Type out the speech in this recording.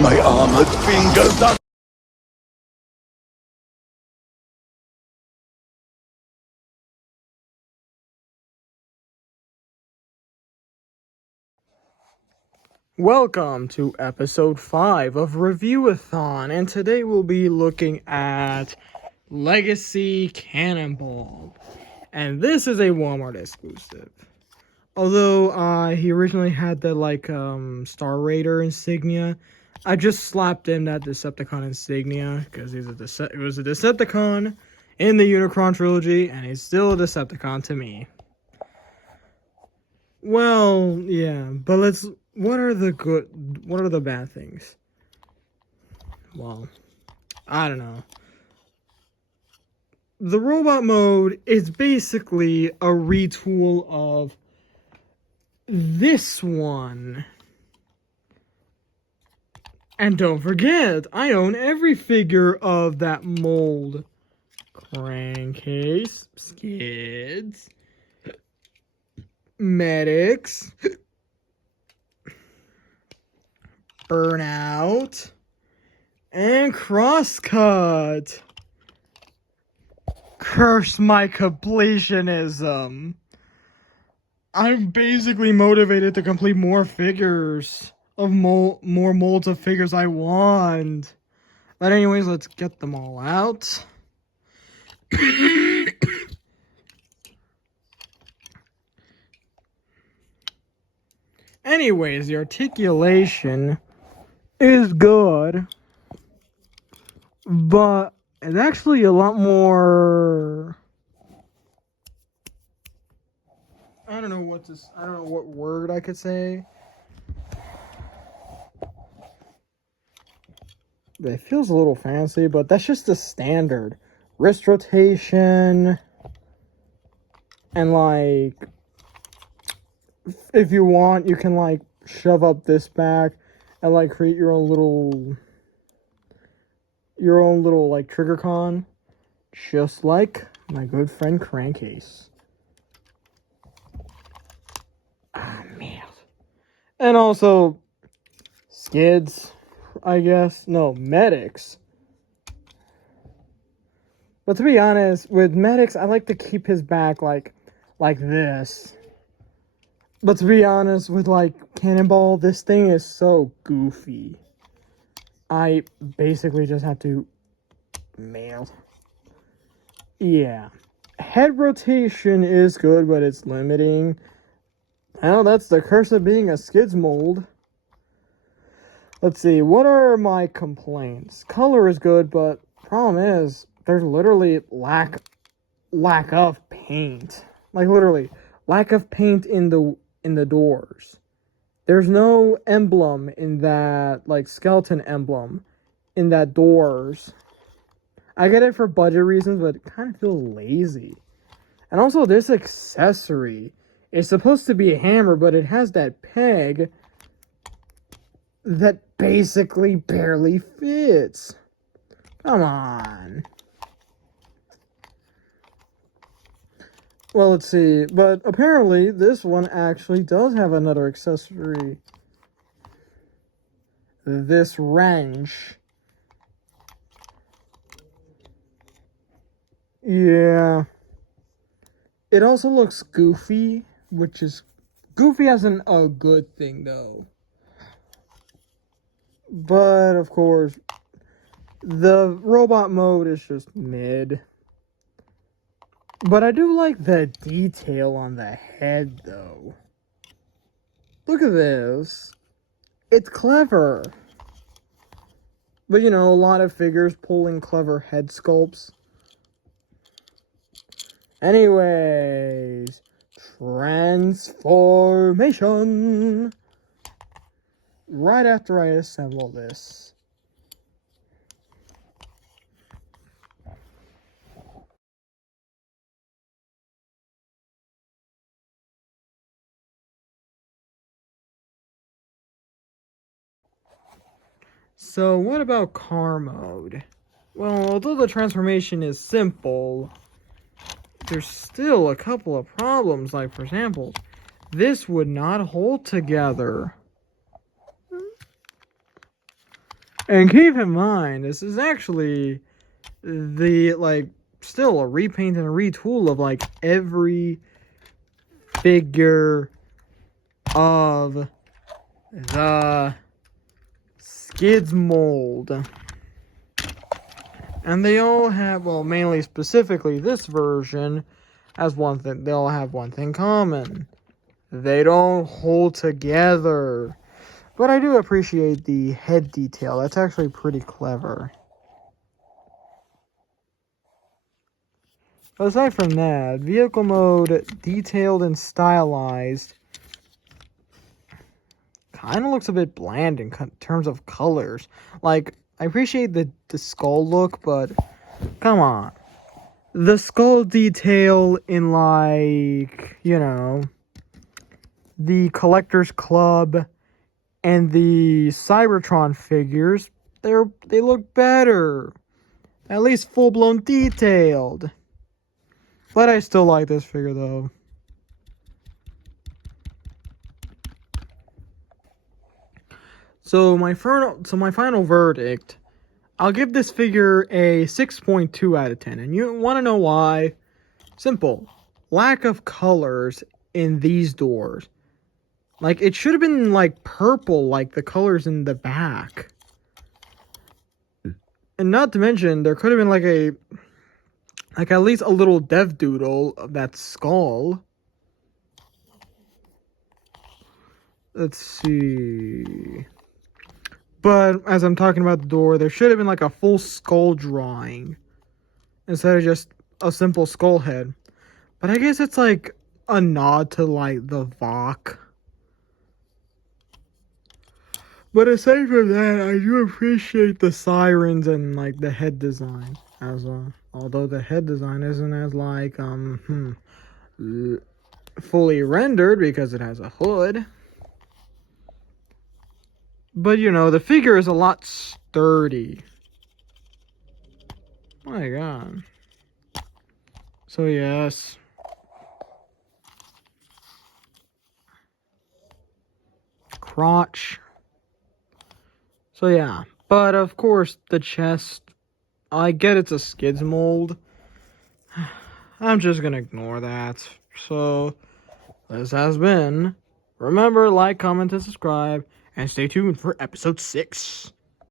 My armored fingers are... Welcome to episode 5 of Review-a-thon, and today we'll be looking at Legacy Cannonball. And this is a Walmart exclusive. Although he originally had the Star Raider insignia, I just slapped in that Decepticon insignia because it was a Decepticon in the Unicron trilogy, and he's still a Decepticon to me. Well, yeah, but what are the bad things? Well, I don't know. The robot mode is basically a retool of this one. And don't forget, I own every figure of that mold. Crankcase, skids, medics, burnout, and crosscut. Curse my completionism. I'm basically motivated to complete more figures of more molds of figures I want. But anyways, let's get them all out. Anyways, the articulation is good, but it's actually a lot more... I don't know what word I could say. It feels a little fancy, but that's just the standard. Wrist rotation, and like, if you want, you can like shove up this back and like create your own little like trigger con, just like my good friend Crankcase. Ah, man. And also skids, I guess. No, medics. But to be honest, with medics, I like to keep his back like this. But to be honest, with like Cannonball, this thing is so goofy. I basically just have to mail. Yeah. Head rotation is good, but it's limiting. Well, that's the curse of being a skids mold. Let's see, what are my complaints? Color is good, but problem is, there's literally lack of paint. Like literally, lack of paint in the doors. There's no emblem in that, like, skeleton emblem in that doors. I get it for budget reasons, but it kind of feels lazy. And also, this accessory is supposed to be a hammer, but it has that peg that basically barely fits. Come on. Well, let's see. But apparently, this one actually does have another accessory. This wrench. Yeah. It also looks goofy, which is... Goofy isn't a good thing, though. But, of course, the robot mode is just mid. But I do like the detail on the head, though. Look at this. It's clever. But, you know, a lot of figures pulling clever head sculpts. Anyways, transformation. Right after I assemble this. So what about car mode? Well, although the transformation is simple, there's still a couple of problems. Like, for example, this would not hold together. And keep in mind, this is actually the, like, still a repaint and a retool of, like, every figure of the Skids mold. And they all have, well, mainly specifically this version, has one thing, they all have one thing common. They don't hold together. But I do appreciate the head detail. That's actually pretty clever. Aside from that, vehicle mode, detailed and stylized, kind of looks a bit bland in terms of colors. Like, I appreciate the skull look, but come on. The skull detail in, like, you know, the Collector's Club and the Cybertron figures, they look better. At least full-blown detailed. But I still like this figure, though. So my final verdict, I'll give this figure a 6.2 out of 10. And you want to know why? Simple. Lack of colors in these doors. Like, it should have been, like, purple, like the colors in the back. And not to mention, there could have been, like at least a little dev doodle of that skull. Let's see. But as I'm talking about the door, there should have been like a full skull drawing instead of just a simple skull head. But I guess it's like a nod to like the Vok. But aside from that, I do appreciate the sirens and like the head design as well. Although the head design isn't as like fully rendered because it has a hood. But, you know, the figure is a lot sturdy. My god. So, yes. Crotch. So, yeah. But, of course, the chest. I get it's a Skids mold. I'm just gonna ignore that. So, this has been. Remember, like, comment, and subscribe. And stay tuned for episode 6.